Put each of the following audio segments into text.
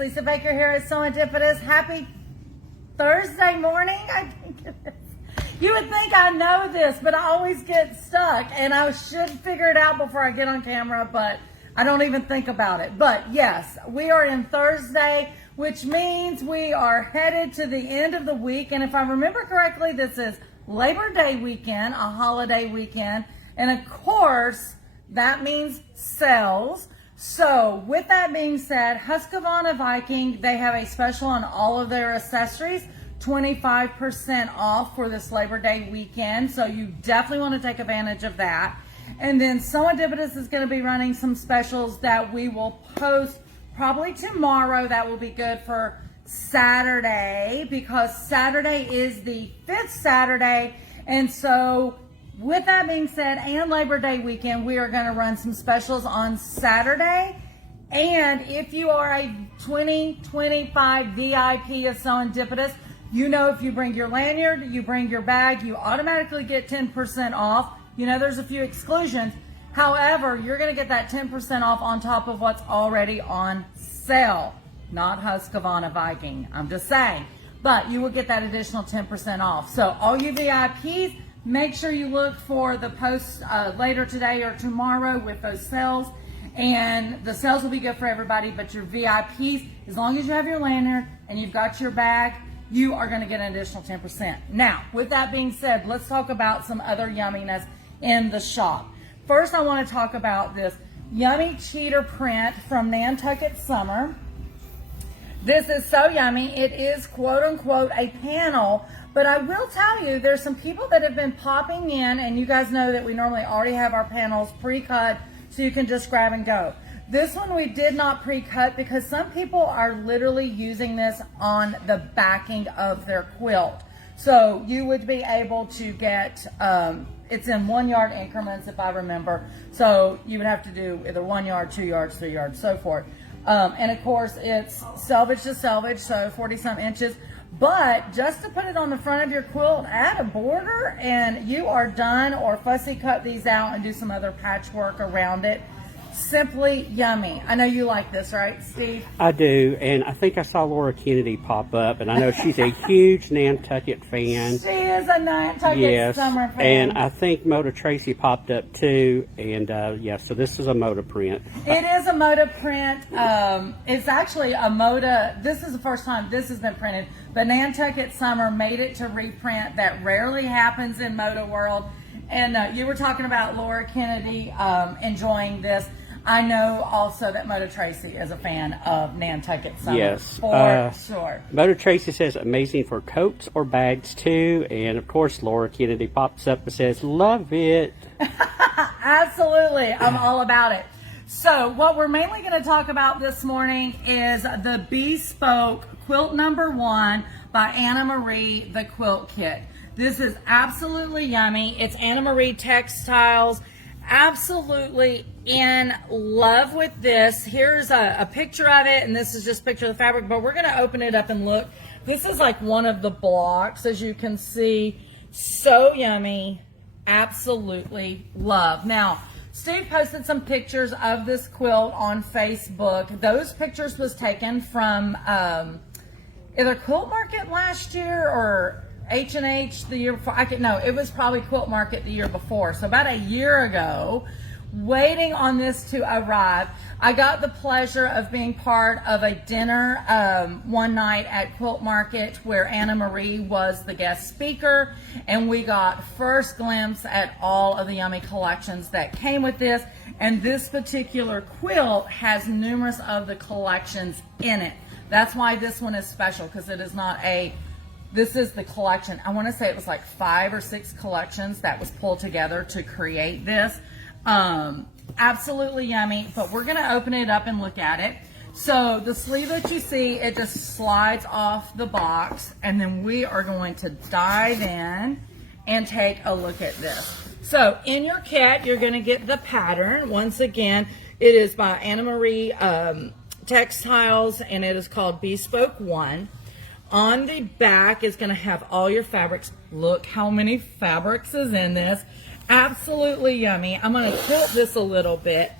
Lisa Baker here at Serendipitous. Happy Thursday morning, I think it is. You would think I know this, but I always get stuck, and I should figure it out before I get on camera, but I don't even think about it. But yes, we are in Thursday, which means we are headed to the end of the week. And if I remember correctly, this is Labor Day weekend, a holiday weekend. And of course, that means sales. So with that being said, Husqvarna Viking, they have a special on all of their accessories, 25% off for this Labor Day weekend. So you definitely want to take advantage of that. And then Serendipitous is going to be running some specials that we will post probably tomorrow. That will be good for Saturday, because Saturday is the 5th Saturday. And so with that being said, and Labor Day weekend, we are going to run some specials on Saturday. And if you are a 2025 VIP of Serendipitous, you know if you bring your lanyard, you bring your bag, you automatically get 10% off. You know, there's a few exclusions. However, you're going to get that 10% off on top of what's already on sale. Not Husqvarna Viking, I'm just saying. But you will get that additional 10% off. So all you VIPs, make sure you look for the post later today or tomorrow with those sales. And the sales will be good for everybody, but your VIPs, as long as you have your lanyard and you've got your bag, you are going to get an additional 10%. Now, with that being said, let's talk about some other yumminess in the shop. First, I want to talk about this yummy cheater print from Nantucket Summer. This is so yummy. It is quote unquote a panel, but I will tell you, there's some people that have been popping in, and you guys know that we normally already have our panels pre-cut so you can just grab and go. This one we did not pre-cut because some people are literally using this on the backing of their quilt. So you would be able to get, it's in 1 yard increments if I remember. So you would have to do either 1 yard, 2 yards, 3 yards, so forth. And of course it's selvage to selvage, so 40 some inches. But just to put it on the front of your quilt, add a border and you are done, or fussy cut these out and do some other patchwork around it. Simply yummy. I know you like this, right, Steve? I do, and I think I saw Laura Kennedy pop up, and I know she's a huge Nantucket fan. She is a Nantucket Summer fan. And I think Moda Tracy popped up too, and yeah, so this is a Moda print. It is a Moda print. It's actually a Moda, this is the first time this has been printed, but Nantucket Summer made it to reprint. That rarely happens in Moda world. And you were talking about Laura Kennedy enjoying this. I know also that Moda Tracy is a fan of Nantucket Summer. Yes, for sure. Moda Tracy says amazing for coats or bags too, and of course Laura Kennedy pops up and says love it. Absolutely, I'm all about it. So what we're mainly going to talk about this morning is the Bespoke Quilt #1 by Anna Marie, the quilt kit. This is absolutely yummy. It's Anna Marie Textiles. Absolutely in love with this. Here's a picture of it, and this is just a picture of the fabric, but we're going to open it up and look. This is like one of the blocks, as you can see. So yummy. Absolutely love. Now, Steve posted some pictures of this quilt on Facebook. Those pictures was taken from either Quilt Market last year or H&H the year before. No, it was probably Quilt Market the year before. So about a year ago, waiting on this to arrive. I got the pleasure of being part of a dinner one night at Quilt Market where Anna Marie was the guest speaker, and we got first glimpse at all of the yummy collections that came with this. And this particular quilt has numerous of the collections in it. That's why this one is special, because it is not a, this is the collection. I want to say it was like 5 or 6 collections that was pulled together to create this. Absolutely yummy, but we're going to open it up and look at it. So the sleeve that you see, it just slides off the box, and then we are going to dive in and take a look at this. So in your kit, you're going to get the pattern. Once again, it is by Anna Marie Textiles, and it is called Bespoke 1. On the back is going to have all your fabrics. Look how many fabrics is in this. Absolutely yummy. I'm going to tilt this a little bit.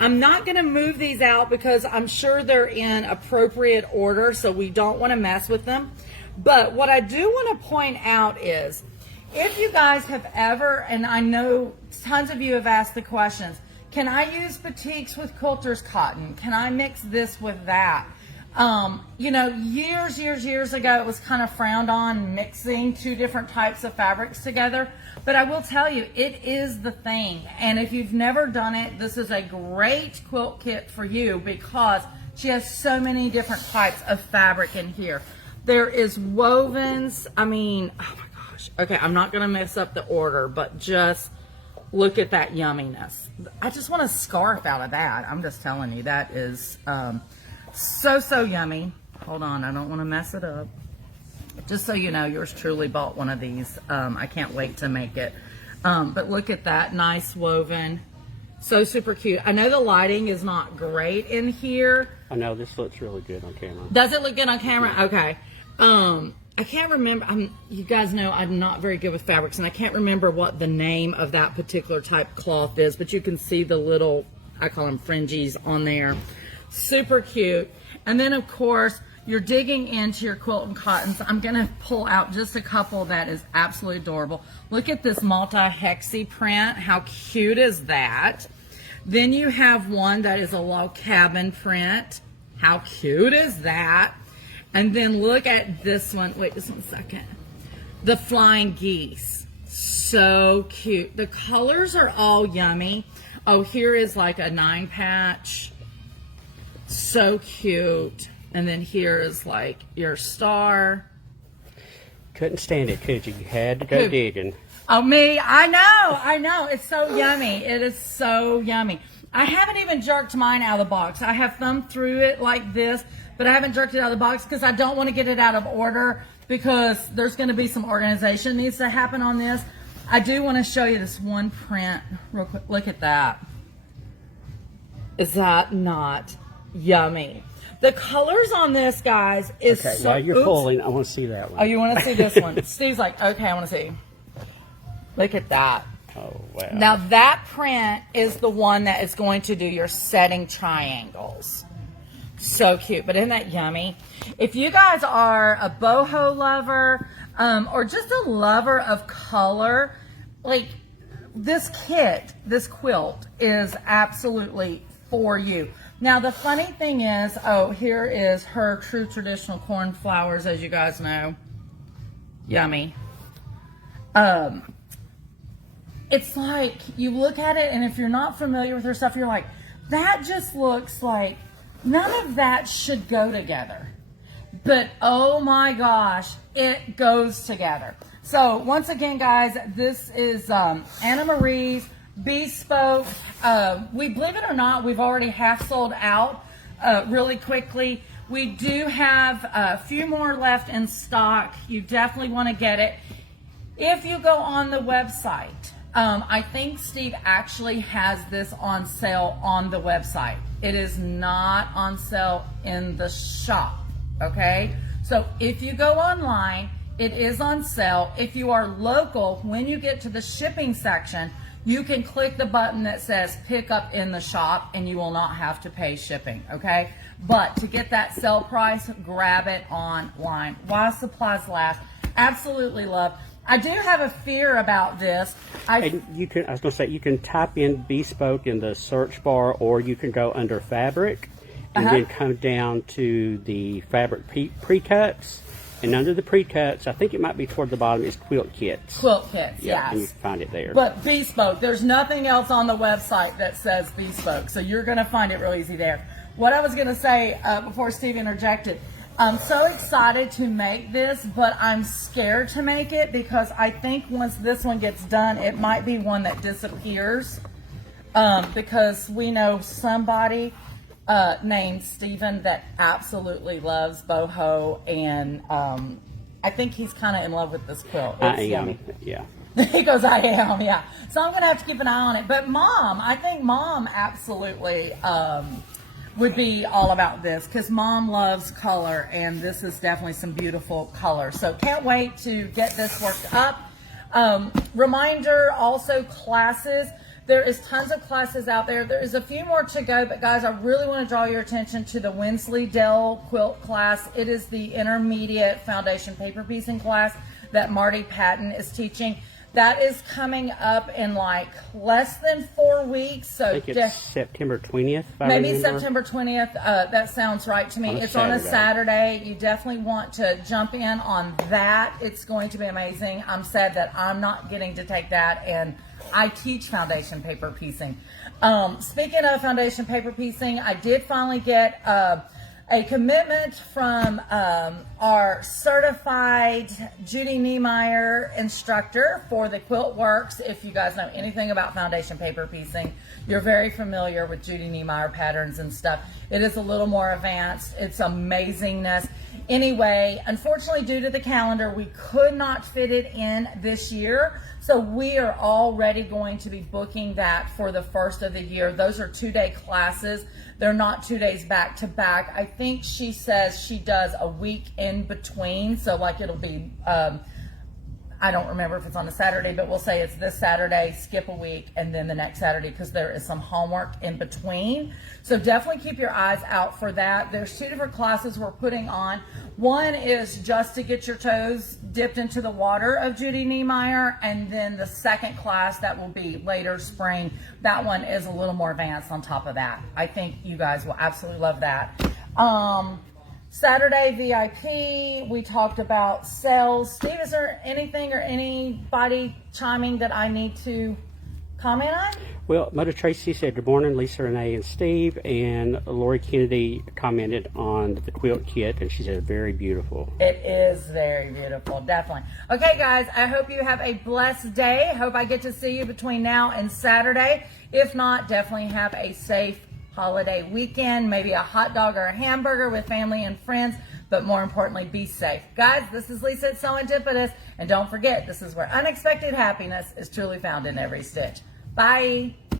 I'm not going to move these out because I'm sure they're in appropriate order, so we don't want to mess with them. But what I do want to point out is, if you guys have ever, and I know tons of you have asked the questions, can I use batiks with quilter's cotton? Can I mix this with that? You know, years ago, it was kind of frowned on mixing two different types of fabrics together. But I will tell you, it is the thing. And if you've never done it, this is a great quilt kit for you because she has so many different types of fabric in here. There is wovens. I mean, oh my gosh. Okay, I'm not going to mess up the order, but just look at that yumminess. I just want a scarf out of that. I'm just telling you, that is so yummy. Hold on, I don't want to mess it up. Just so you know, yours truly bought one of these. I can't wait to make it. But look at that nice woven. So super cute. I know the lighting is not great in here. I know this looks really good on camera. Does it look good on camera? Okay. I can't remember. You guys know I'm not very good with fabrics, and I can't remember what the name of that particular type cloth is, but you can see the little, I call them fringies on there. Super cute. And then, of course, you're digging into your quilt and cottons. I'm going to pull out just a couple that is absolutely adorable. Look at this multi-hexy print. How cute is that? Then you have one that is a log cabin print. How cute is that? And then look at this one. Wait just one second. The flying geese. So cute. The colors are all yummy. Oh, here is like a 9-patch. So cute. And then here is like your star. Couldn't stand it, could you? You had to go digging. Oh, me? I know. It's so yummy. It is so yummy. I haven't even jerked mine out of the box. I have thumbed through it like this, but I haven't jerked it out of the box because I don't want to get it out of order because there's going to be some organization needs to happen on this. I do want to show you this one print real quick. Look at that. Is that not yummy? The colors on this, guys, is okay, so... while you're pulling, I want to see that one. Oh, you want to see this one? Steve's like, okay, I want to see. Look at that. Oh, wow. Now, that print is the one that is going to do your setting triangles. So cute. But isn't that yummy? If you guys are a boho lover or just a lover of color, like this kit, this quilt is absolutely for you. Now, the funny thing is, oh, here is her true traditional cornflowers, as you guys know. Yummy. It's like, you look at it, and if you're not familiar with her stuff, you're like, that just looks like, none of that should go together. But, oh my gosh, it goes together. So, once again, guys, this is Anna Marie's Bespoke. We, believe it or not, we've already half sold out really quickly. We do have a few more left in stock. You definitely want to get it. If you go on the website, I think Steve actually has this on sale on the website. It is not on sale in the shop, okay? So if you go online, it is on sale. If you are local, when you get to the shipping section, you can click the button that says pick up in the shop and you will not have to pay shipping, okay? But to get that sale price, grab it online while supplies last. Absolutely love. I do have a fear about this. And you can, I was going to say, you can type in Bespoke in the search bar, or you can go under fabric and then come down to the fabric pre-cuts. And under the pre-cuts, I think it might be toward the bottom, is quilt kits. Quilt kits, yes. And you can find it there. But Bespoke, there's nothing else on the website that says Bespoke, so you're going to find it real easy there. What I was going to say before Steve interjected, I'm so excited to make this, but I'm scared to make it because I think once this one gets done, it might be one that disappears because we know somebody named Steven that absolutely loves boho, and I think he's kind of in love with this quilt. I am, yeah. He goes, I am, yeah. So I'm going to have to keep an eye on it. But Mom, I think Mom absolutely would be all about this because Mom loves color, and this is definitely some beautiful color. So can't wait to get this worked up. Reminder, also classes There is tons of classes out there. There is a few more to go, but guys, I really want to draw your attention to the Wensleydale quilt class. It is the intermediate foundation paper piecing class that Marty Patton is teaching. That is coming up in like less than 4 weeks. So I think it's September 20th. Maybe September 20th. That sounds right to me. It's on a Saturday. You definitely want to jump in on that. It's going to be amazing. I'm sad that I'm not getting to take that, and I teach foundation paper piecing. Speaking of foundation paper piecing, I did finally get a commitment from our certified Judy Niemeyer instructor for the Quilt Works. If you guys know anything about foundation paper piecing, you're very familiar with Judy Niemeyer patterns and stuff. It is a little more advanced. It's amazingness. Anyway, unfortunately, due to the calendar, we could not fit it in this year. So we are already going to be booking that for the first of the year. Those are 2-day classes. They're not 2 days back to back. I think she says she does a week in between. So like it'll be, I don't remember if it's on a Saturday, but we'll say it's this Saturday, skip a week, and then the next Saturday, because there is some homework in between. So definitely keep your eyes out for that. There's 2 different classes we're putting on. One is just to get your toes dipped into the water of Judy Niemeyer, and then the second class that will be later spring. That one is a little more advanced on top of that. I think you guys will absolutely love that. Saturday VIP, we talked about sales. Steve, is there anything or anybody chiming that I need to comment on? Well, Mother Tracy said, good morning, Lisa, Renee, and Steve. And Lori Kennedy commented on the quilt kit, and she said, very beautiful. It is very beautiful, definitely. Okay, guys, I hope you have a blessed day. Hope I get to see you between now and Saturday. If not, definitely have a safe holiday weekend, maybe a hot dog or a hamburger with family and friends, but more importantly, be safe. Guys, this is Lisa at Serendipitous, and don't forget, this is where unexpected happiness is truly found in every stitch. Bye.